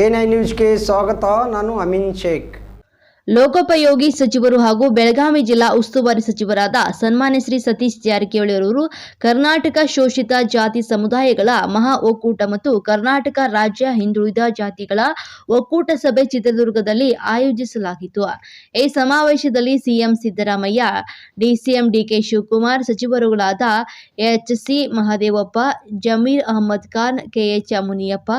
N I ನ್ಯೂಸ್ಗೆ ಸ್ವಾಗತ, ನಾನು ಅಮಿನ್ ಶೇಖ್. ಲೋಕೋಪಯೋಗಿ ಸಚಿವರು ಹಾಗೂ ಬೆಳಗಾವಿ ಜಿಲ್ಲಾ ಉಸ್ತುವಾರಿ ಸಚಿವರಾದ ಸನ್ಮಾನ್ಯ ಶ್ರೀ ಸತೀಶ್ ಜಾರಕಿಹೊಳಿ ಅವರು ಕರ್ನಾಟಕ ಶೋಷಿತ ಜಾತಿ ಸಮುದಾಯಗಳ ಮಹಾ ಒಕ್ಕೂಟ ಮತ್ತು ಕರ್ನಾಟಕ ರಾಜ್ಯ ಹಿಂದುಳಿದ ಜಾತಿಗಳ ಒಕ್ಕೂಟ ಸಭೆ ಚಿತ್ರದುರ್ಗದಲ್ಲಿ ಆಯೋಜಿಸಲಾಗಿತ್ತು. ಈ ಸಮಾವೇಶದಲ್ಲಿ CM Siddaramaiah, DCM DK Shivakumar, ಸಚಿವರುಗಳಾದ H C Mahadevappa, Zameer Ahmed Khan KH Muniyappa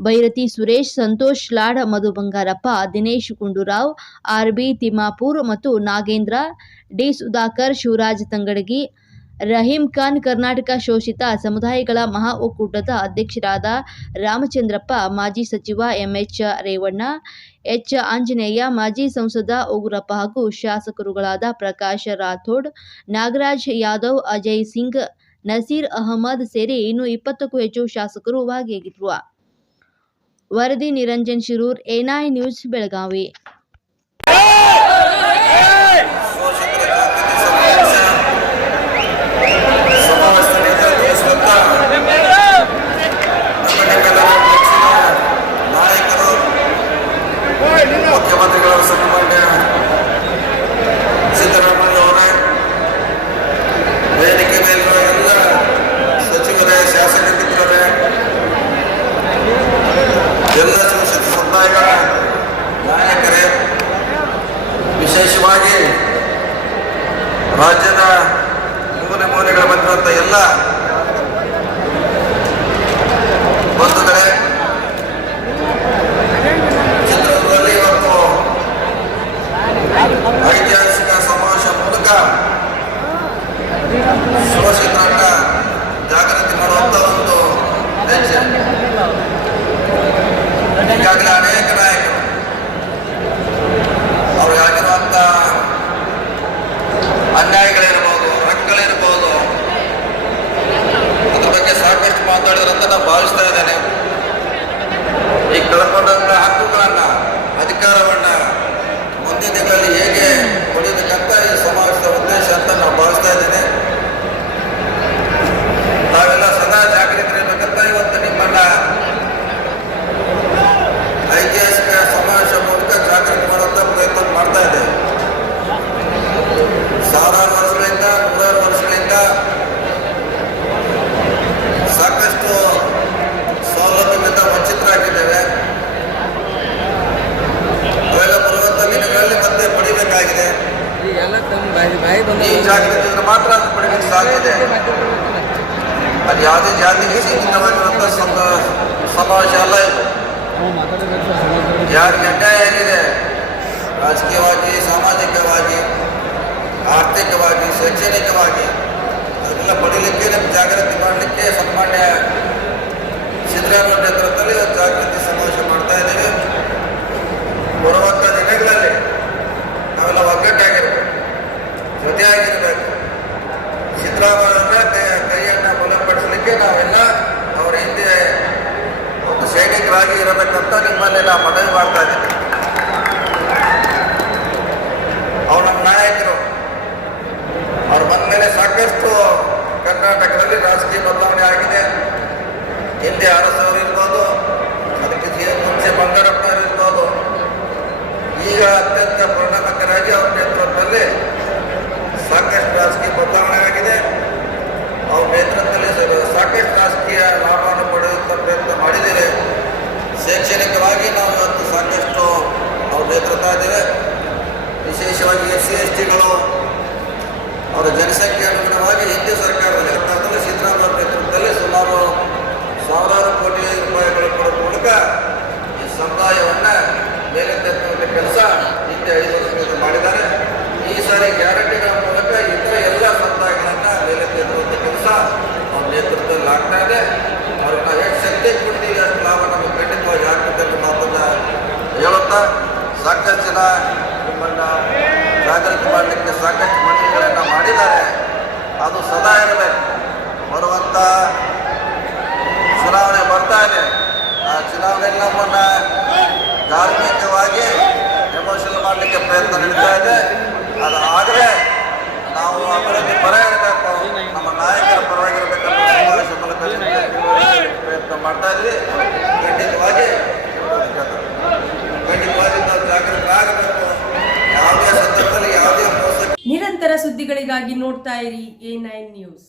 Byrathi Suresh, Santosh Lad, Madhu Bangarappa, Dinesh Gundurao RB Timmapur ಮತ್ತು ನಾಗೇಂದ್ರ, ಡಿ ಸುಧಾಕರ್, ಶಿವರಾಜ್ ತಂಗಡಗಿ, ರಹೀಂ ಖಾನ್, ಕರ್ನಾಟಕ ಶೋಷಿತ ಸಮುದಾಯಗಳ ಮಹಾ ಒಕ್ಕೂಟದ ಅಧ್ಯಕ್ಷರಾದ ರಾಮಚಂದ್ರಪ್ಪ, ಮಾಜಿ ಸಚಿವ ಎಂಎಚ್ ರೇವಣ್ಣ, ಎಚ್ ಆಂಜನೇಯ, ಮಾಜಿ ಸಂಸದ ಉಗ್ರಪ್ಪ ಹಾಗೂ ಶಾಸಕರುಗಳಾದ ಪ್ರಕಾಶ್ ರಾಥೋಡ್, ನಾಗರಾಜ್ ಯಾದವ್, ಅಜಯ್ ಸಿಂಗ್, ನಸೀರ್ ಅಹಮದ್ ಸೇರಿ ಇನ್ನೂ ಇಪ್ಪತ್ತಕ್ಕೂ ಹೆಚ್ಚು ಶಾಸಕರು ಭಾಗಿಯಾಗಿದ್ದರು ವರದಿ ನಿರಂಜನ್ ಶಿರೂರ್ ಎನ್ಐ ನ್ಯೂಸ್ ಬೆಳಗಾವಿ ನಾಯಕರು ಮುಖ್ಯಮಂತ್ರಿಗಳ ಸನ್ಮಾನ್ಯ ಸಿದ್ದರಾಮಯ್ಯ ಅವರೇ ವೇದಿಕೆ ಮೇಲಿರುವ ಎಲ್ಲ ಸಚಿವರೇ ಶಾಸಕ ಮಿತ್ರರೇ ಎಲ್ಲ ಶೋಷಿತ ಸಮುದಾಯಗಳ ನಾಯಕರೇ ವಿಶೇಷವಾಗಿ ರಾಜ್ಯದ ಮೂಲೆ ಮೂಲೆಗಳ ಬಂದಿರುವಂತ ಎಲ್ಲ ಬಂಧುಗಳೇ ಚಿತ್ರದುರ್ಗದಲ್ಲಿ ಇವತ್ತು ಐತಿಹಾಸಿಕ ಸಮಾವೇಶ ಮೂಲಕ ಶೋಷಿತರನ್ನ ಜಾಗೃತಿ ಮಾಡುವಂತ ಒಂದು ಈಗಾಗಲೇ ಸಾಕಷ್ಟು ಮಾತಾಡಿದ್ರಂತ ನಾನು ಭಾವಿಸ್ತಾ ಇದ್ದೇನೆ ಈ ಕಳ್ಕೊಂಡಂತ ಹಕ್ಕುಗಳನ್ನ ಅಧಿಕಾರವನ್ನ ಮುಂದಿನ ದಿನಗಳಲ್ಲಿ ಹೇಗೆ ಪಡೆಯಬೇಕಂತ ಈ ಸಮಾವೇಶದ ಉದ್ದೇಶ ಅಂತ ನಾನು ಭಾವಿಸ್ತಾ ಇದ್ದೇನೆ ನಾವೆಲ್ಲ ಸದಾ ಜಾಗೃತರಿರ್ಬೇಕಂತ ಇವತ್ತು ನಿಮ್ಮನ್ನ ಐತಿಹಾಸಿಕ ಸಮಾವೇಶ ಮೂಲಕ ಜಾಗೃತಿ ಮಾಡುವಂತ ಪ್ರಯತ್ನ ಮಾಡ್ತಾ ಇದ್ದೇವೆ ಸಾವಿರಾರು ವರ್ಷಗಳಿಂದ ನೂರಾರು ವರ್ಷಗಳಿಂದ ಸಾಕಷ್ಟು ಸೌಲಭ್ಯದಿಂದ ವಂಚಿತರಾಗಿದ್ದೇವೆ ಅವೆಲ್ಲ ಬರುವಂತ ದಿನಗಳಲ್ಲಿ ಮತ್ತೆ ಪಡಿಬೇಕಾಗಿದೆ ಈಗೆಲ್ಲ ಈ ಜಾಗೃತಿಯಿಂದ ಮಾತ್ರ ಅದು ಪಡಿಲಿಕ್ಕೆ ಸಾಧ್ಯತೆ ಅಲ್ಲಿ ಯಾವುದೇ ಜಾತಿಗೆ ಸೀಮಿತವಾಗಿರುವಂತ ಸಮ- ಸಮಾವೇಶ ಅಲ್ಲ ಇದು. ಯಾರಿಗೆ ಅನ್ಯಾಯ ಏನಿದೆ? ರಾಜಕೀಯವಾಗಿ ಸಾಮಾಜಿಕವಾಗಿ ಆರ್ಥಿಕವಾಗಿ ಶೈಕ್ಷಣಿಕವಾಗಿ ಅದನ್ನೆಲ್ಲ ಪಡೀಲಿಕ್ಕೆ ನಮ್ಗೆ ಜಾಗೃತಿ ಮಾಡಲಿಕ್ಕೆ ಸನ್ಮಾನ್ಯ ಸಿದ್ದರಾಮಯ್ಯ ನೇತೃತ್ವದಲ್ಲಿ ಜಾಗೃತಿ ಸಮಾವೇಶ ಮಾಡ್ತಾ ಇದ್ದೇವೆ ಬರುವಂಥ ದಿನಗಳಲ್ಲಿ ನಾವೆಲ್ಲ ಒಗ್ಗಟ್ಟಾಗಿರ್ಬೇಕು ಜೊತೆಯಾಗಿರ್ಬೇಕು ಸಿದ್ದರಾಮಯ್ಯವ್ರನ್ನ ಕೈ- ಕೈಯನ್ನು ಬಲಪಡಿಸಲಿಕ್ಕೆ ನಾವೆಲ್ಲ ಅವರ ಹಿಂದೆ ಒಂದು ಸೈನಿಕರಾಗಿ ಇರಬೇಕಂತ ನಿಮ್ಮಲ್ಲೆಲ್ಲ ನಾವು ಮನವಿ ಮಾಡ್ತಾ ಇದ್ದೀನಿ ಅವ್ರು ನಮ್ಮ ನಾಯಕರು ಅವ್ರು ಬಂದ ಮೇಲೆ ಸಾಕಷ್ಟು ಕರ್ನಾಟಕದಲ್ಲಿ ರಾಜಕೀಯ ಬದಲಾವಣೆ ಆಗಿದೆ ಹಿಂದೆ ಅರಸವರು ಇರ್ಬೋದು ಅದಕ್ಕೆ ಜಿ- ಮುಂಚೆ ಬಂಗಾರಪ್ಪನವರು ಇರ್ಬೋದು ಈಗ ಅತ್ಯಂತ ಪರಿಣಾಮಕಾರಿಯಾಗಿ ಅವ್ರ ನೇತೃತ್ವದಲ್ಲಿ ಸಾಕಷ್ಟು ರಾಜಕೀಯ ಬದಲಾವಣೆ ಆಗಿದೆ ಅವ್ರ ನೇತೃತ್ವದಲ್ಲಿ ಸ- ಸಾಕಷ್ಟು ರಾಜಕೀಯ ಲಾಭವನ್ನು ಪಡೆಯುವಂಥ ಪ್ರಯತ್ನ ಮಾಡಿದ್ದೀರಿ ಶೈಕ್ಷಣಿಕವಾಗಿ ನಾವು ಇವತ್ತು ಸಾಕಷ್ಟು ನೇತೃತ್ವ ಇದ್ದೇವೆ ವಿಶೇಷವಾಗಿ ಎಸ್ ಸಿ ಎಸ್ ಟಿಗಳು ಅವರ ಜನಸಂಖ್ಯೆ ಅನುಗುಣವಾಗಿ ಹಿಂದೆ ಸರ್ಕಾರದಲ್ಲಿ ಸರ್ಕಾರದಲ್ಲಿ ಸಿದ್ದರಾಮಯ್ಯ ನೇತೃತ್ವದಲ್ಲಿ ಸುಮಾರು ಸಾವಿರಾರು ಕೋಟಿ ರೂಪಾಯಿಗಳ ಕೊಡುವ ಮೂಲಕ ಈ ಸಮುದಾಯವನ್ನು ಮೇಲೆತ್ತೆತ್ತುವಂಥ ಕೆಲಸ ಹಿಂದೆ ಐದು ವರ್ಷದಿಂದ ಮಾಡಿದ್ದಾರೆ. ಈ ಸಾರಿ ಗ್ಯಾರಂಟಿಗಳ ಮೂಲಕ ಇತರ ಎಲ್ಲ ಸಮುದಾಯಗಳನ್ನು ಮೇಲೆತ್ತೆತ್ತುವಂಥ ಕೆಲಸ ಅವ್ರ ನೇತೃತ್ವದಲ್ಲಿ ಆಗ್ತಾ ಇದೆ. ಅವ್ರಿಗೆ ನಾವು ಎಷ್ಟು ಶಕ್ತಿ ಕೊಡ್ತೀವಿ ಅಷ್ಟು ಲಾಭ ನಮಗೆ ಖಂಡಿತವಾಗಿ ಆಗ್ತದೆ ಮಾತನ್ನು ಹೇಳುತ್ತಾ ಸಾಕಷ್ಟು ಜನ ನಿಮ್ಮನ್ನು ಜಾಗೃತಿ ಮಾಡಲಿಕ್ಕೆ ಸಾಕಷ್ಟು ಮನವಿಗಳನ್ನು ಮಾಡಿದ್ದಾರೆ. ಅದು ಸದಾ ಇರಬೇಕು. ಬರುವಂಥ ಚುನಾವಣೆ ಬರ್ತಾ ಇದೆ. ಆ ಚುನಾವಣೆಯಲ್ಲಿ ನಮ್ಮನ್ನು ಧಾರ್ಮಿಕವಾಗಿ ಎಮೋಷನಲ್ ಮಾಡಲಿಕ್ಕೆ ಪ್ರಯತ್ನ ನಡೀತಾ ಇದೆ. ಅದು ಆದರೆ ನಾವು ಅಭಿವೃದ್ಧಿ ಪರ ಇರಬೇಕು. ನಮ್ಮ ನಾಯಕರ ಪರವಾಗಿರಬೇಕನ್ನೋ ಪ್ರಯತ್ನ ಮಾಡ್ತಾ ಇದ್ವಿ. ಸುದ್ದಿಗಳಿಗಾಗಿ ನೋಡ್ತಾ ಇರಿ ಎ ನೈನ್ ನ್ಯೂಸ್.